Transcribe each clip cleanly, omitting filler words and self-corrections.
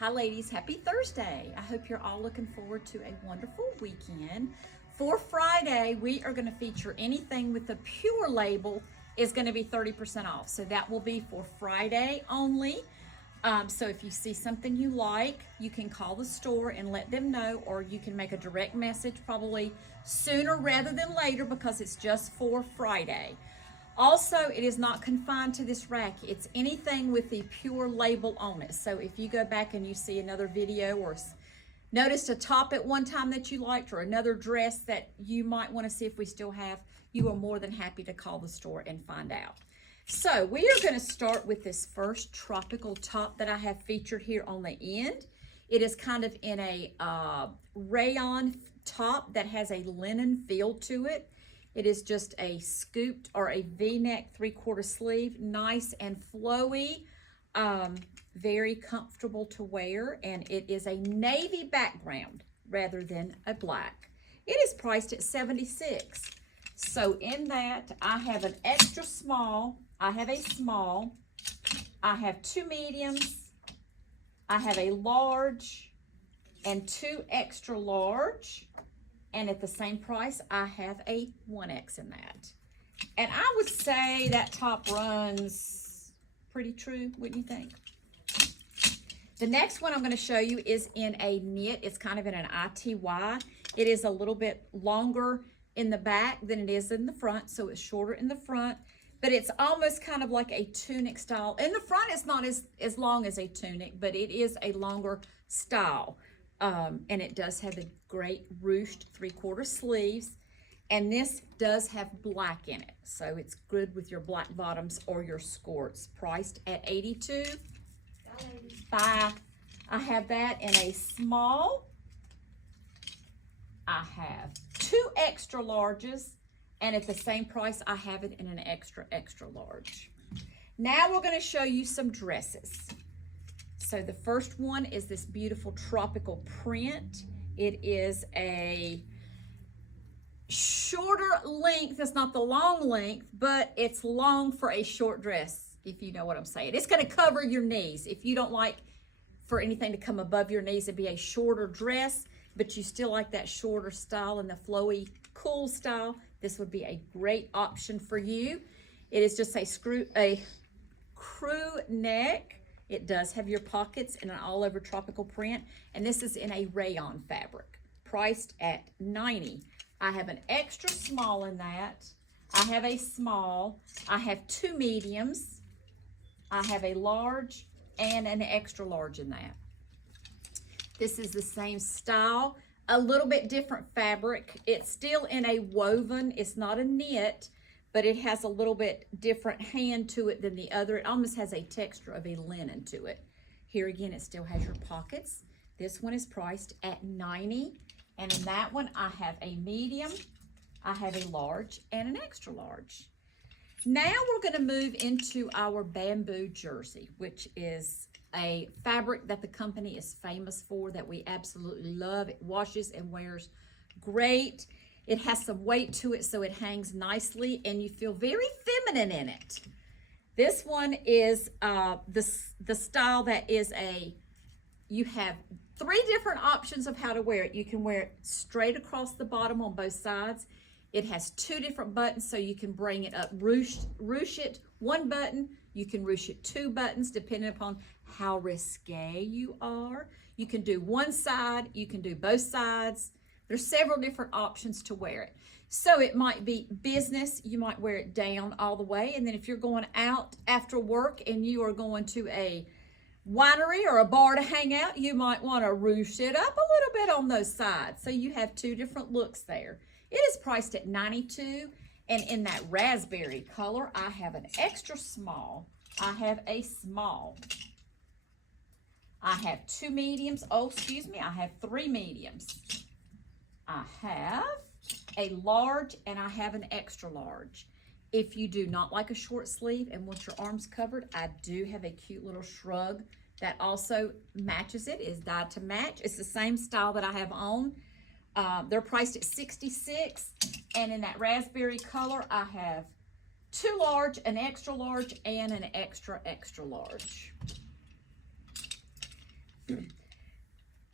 Hi ladies, happy Thursday. I hope you're all looking forward to a wonderful weekend. For Friday, we are going to feature anything with the Pure label is going to be 30% off. So that will be for Friday only. So if you see something you like, you can call the store and let them know, or you can make a direct message probably sooner rather than later because it's just for Friday. Also, it is not confined to this rack. It's anything with the Pure label on it. So if you go back and you see another video or noticed a top at one time that you liked or another dress that you might want to see if we still have, you are more than happy to call the store and find out. So we are going to start with this first tropical top that I have featured here on the end. It is kind of in a rayon top that has a linen feel to it. It is just a scooped or a V-neck 3/4 sleeve, nice and flowy, very comfortable to wear, and it is a navy background rather than a black. It is priced at $76. So in that, I have an extra small, I have a small, I have 2 mediums, I have a large, and 2 extra large. And at the same price, I have a 1X in that. And I would say that top runs pretty true, wouldn't you think? The next one I'm going to show you is in a knit. It's kind of in an ITY. It is a little bit longer in the back than it is in the front, so it's shorter in the front. But it's almost kind of like a tunic style. In the front, it's not as long as a tunic, but it is a longer style. And it does have the great ruched 3/4 sleeves. And this does have black in it. So it's good with your black bottoms or your skirts. Priced at $82. Bye. I have that in a small. I have 2 extra larges. And at the same price, I have it in an extra, extra large. Now we're going to show you some dresses. So the first one is this beautiful tropical print. It is a shorter length. It's not the long length, but it's long for a short dress, if you know what I'm saying. It's going to cover your knees. If you don't like for anything to come above your knees, it'd be a shorter dress, but you still like that shorter style and the flowy, cool style, this would be a great option for you. It is just a crew neck. It does have your pockets in an all over tropical print, and this is in a rayon fabric, priced at $90. I have an extra small in that. I have a small. I have 2 mediums. I have a large and an extra large in that. This is the same style, a little bit different fabric. It's still in a woven. It's not a knit, but it has a little bit different hand to it than the other. It almost has a texture of a linen to it. Here again, it still has your pockets. This one is priced at $90. And in that one, I have a medium, I have a large, and an extra large. Now we're gonna move into our bamboo jersey, which is a fabric that the company is famous for, that we absolutely love. It washes and wears great. It has some weight to it, so it hangs nicely, and you feel very feminine in it. This one is the style that is you have 3 different options of how to wear it. You can wear it straight across the bottom on both sides. It has 2 different buttons, so you can bring it up, ruche it 1 button. You can ruche it 2 buttons, depending upon how risque you are. You can do one side, you can do both sides. There's several different options to wear it. So it might be business, you might wear it down all the way. And then if you're going out after work and you are going to a winery or a bar to hang out, you might want to ruche it up a little bit on those sides. So you have 2 different looks there. It is priced at $92. And in that raspberry color, I have an extra small. I have a small. I have 2 mediums. Oh, excuse me, I have 3 mediums. I have a large and I have an extra large. If you do not like a short sleeve and want your arms covered, I do have a cute little shrug that also matches it. It's dyed to match. It's the same style that I have on. They're priced at $66. And in that raspberry color, I have 2 large, an extra large, and an extra, extra large.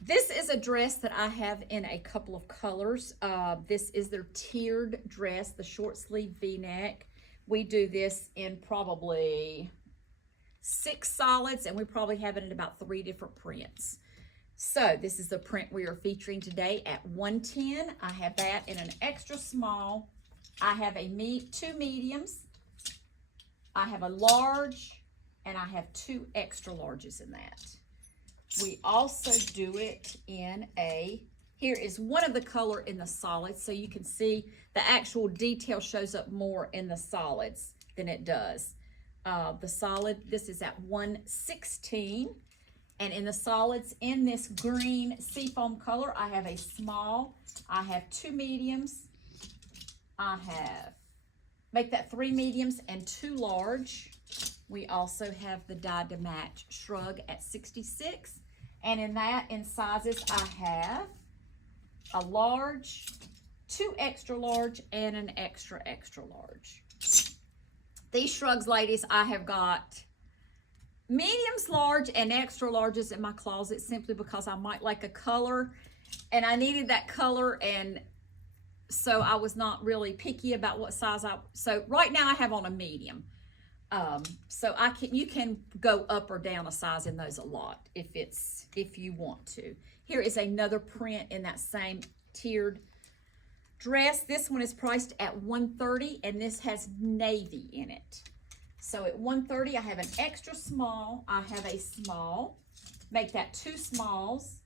This is a dress that I have in a couple of colors. This is their tiered dress, the short sleeve V-neck. We do this in probably 6 solids, and we probably have it in about 3 different prints. So this is the print we are featuring today at 110. I have that in an extra small. I have two mediums. I have a large, and I have 2 extra larges in that. We also do it in here is one of the color in the solids, so you can see the actual detail shows up more in the solids than it does. The solid, this is at 116. And in the solids, in this green seafoam color, I have a small, I have 2 mediums, make that 3 mediums and 2 large. We also have the dyed to match shrug at 66. And in sizes, I have a large, 2 extra large, and an extra large. These shrugs, ladies, I have got mediums, large, and extra larges in my closet simply because I might like a color and I needed that color, and so I was not really picky about what size so right now I have on a medium. So you can go up or down a size in those a lot if you want to. Here is another print in that same tiered dress. This one is priced at $130, and this has navy in it. So at $130, I have an extra small, I have a small, make that 2 smalls,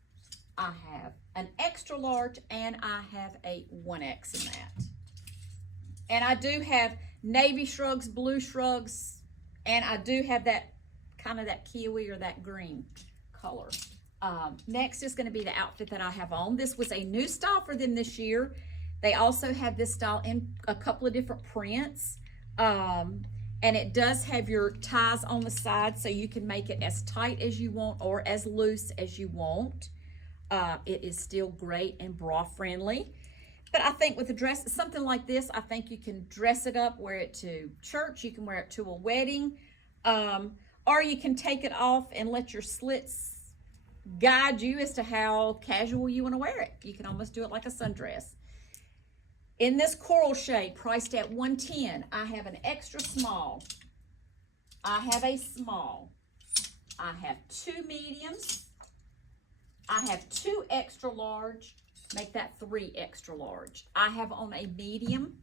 I have an extra large, and I have a 1X in that. And I do have navy shrugs, blue shrugs, and I do have that kind of that kiwi or that green color. Next is going to be the outfit that I have on. This was a new style for them this year. They also have this style in a couple of different prints. And it does have your ties on the side, so you can make it as tight as you want or as loose as you want. It is still great and bra friendly. But I think with a dress, something like this, I think you can dress it up, wear it to church, you can wear it to a wedding, or you can take it off and let your slits guide you as to how casual you want to wear it. You can almost do it like a sundress. In this coral shade, priced at $110, I have an extra small, I have a small, I have 2 mediums, I have 2 extra large, make that 3 extra large. I have on a medium,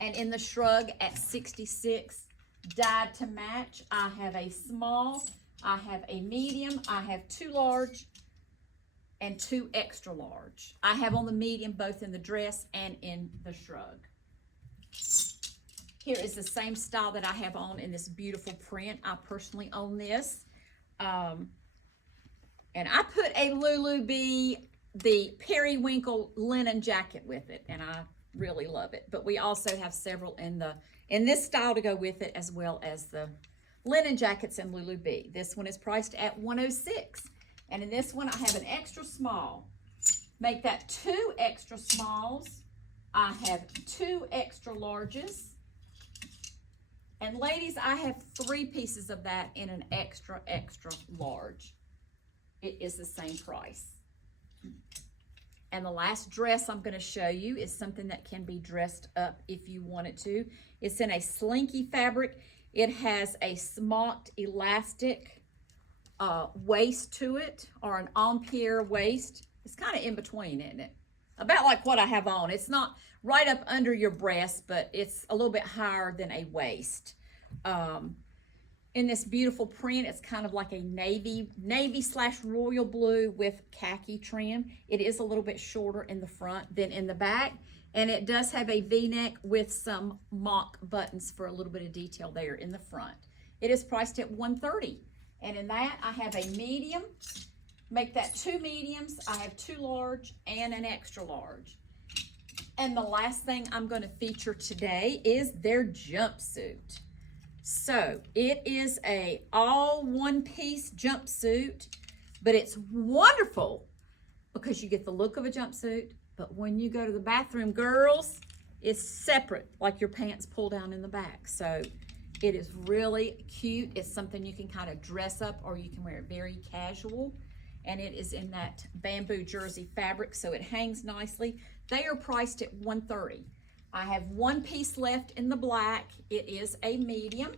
and in the shrug at 66, dyed to match, I have a small, I have a medium, I have 2 large, and 2 extra large. I have on the medium both in the dress and in the shrug. Here is the same style that I have on in this beautiful print. I personally own this. And I put a Lulu Bee, the periwinkle linen jacket with it, and I really love it. But we also have several in this style to go with it, as well as the linen jackets in Lulu Bee. This one is priced at $106. And in this one, I have an extra small. Make that 2 extra smalls. I have 2 extra larges. And ladies, I have 3 pieces of that in an extra large. It is the same price. And the last dress I'm going to show you is something that can be dressed up if you want it to. It's in a slinky fabric. It has a smocked elastic waist to it, or an en-pierre waist. It's kind of in between, isn't it? About like what I have on. It's not right up under your breast, but it's a little bit higher than a waist. In this beautiful print, it's kind of like a navy/royal blue with khaki trim. It is a little bit shorter in the front than in the back, and it does have a V-neck with some mock buttons for a little bit of detail there in the front. It is priced at $130, and in that I have a medium. Make that 2 mediums. I have 2 large and an extra large. And the last thing I'm going to feature today is their jumpsuit. So it is a all one-piece jumpsuit, but it's wonderful because you get the look of a jumpsuit, but when you go to the bathroom, girls, it's separate, like your pants pull down in the back. So It is really cute. It's something you can kind of dress up, or you can wear it very casual. And it is in that bamboo jersey fabric, so it hangs nicely. They are priced at $130. I have one piece left in the black. It is a medium.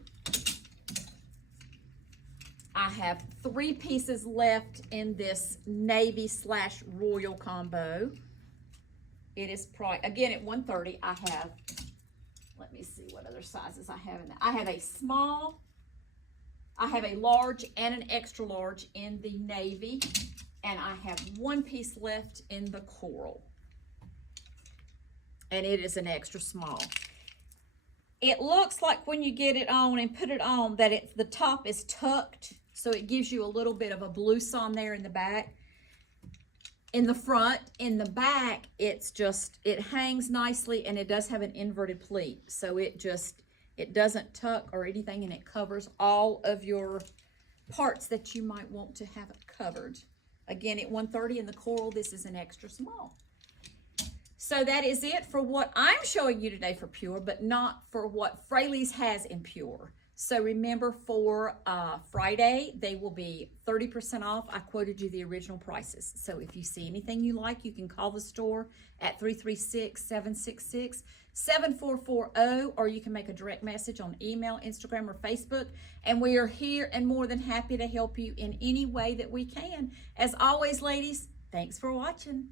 I have 3 pieces left in this navy / royal combo. It is priced, again, at $130. I have, let me see what other sizes I have in that. I have a small, I have a large and an extra large in the navy, and I have one piece left in the coral. And it is an extra small. It looks like when you get it on and put it on that the top is tucked, so it gives you a little bit of a blouson there in the back. In the front, in the back, it hangs nicely, and it does have an inverted pleat. So it doesn't tuck or anything, and it covers all of your parts that you might want to have covered. Again, at $130 in the coral, this is an extra small. So that is it for what I'm showing you today for Pure, but not for what Fraley's has in Pure. So remember, for Friday, they will be 30% off. I quoted you the original prices. So if you see anything you like, you can call the store at 336-766-7440, or you can make a direct message on email, Instagram, or Facebook. And we are here and more than happy to help you in any way that we can. As always, ladies, thanks for watching.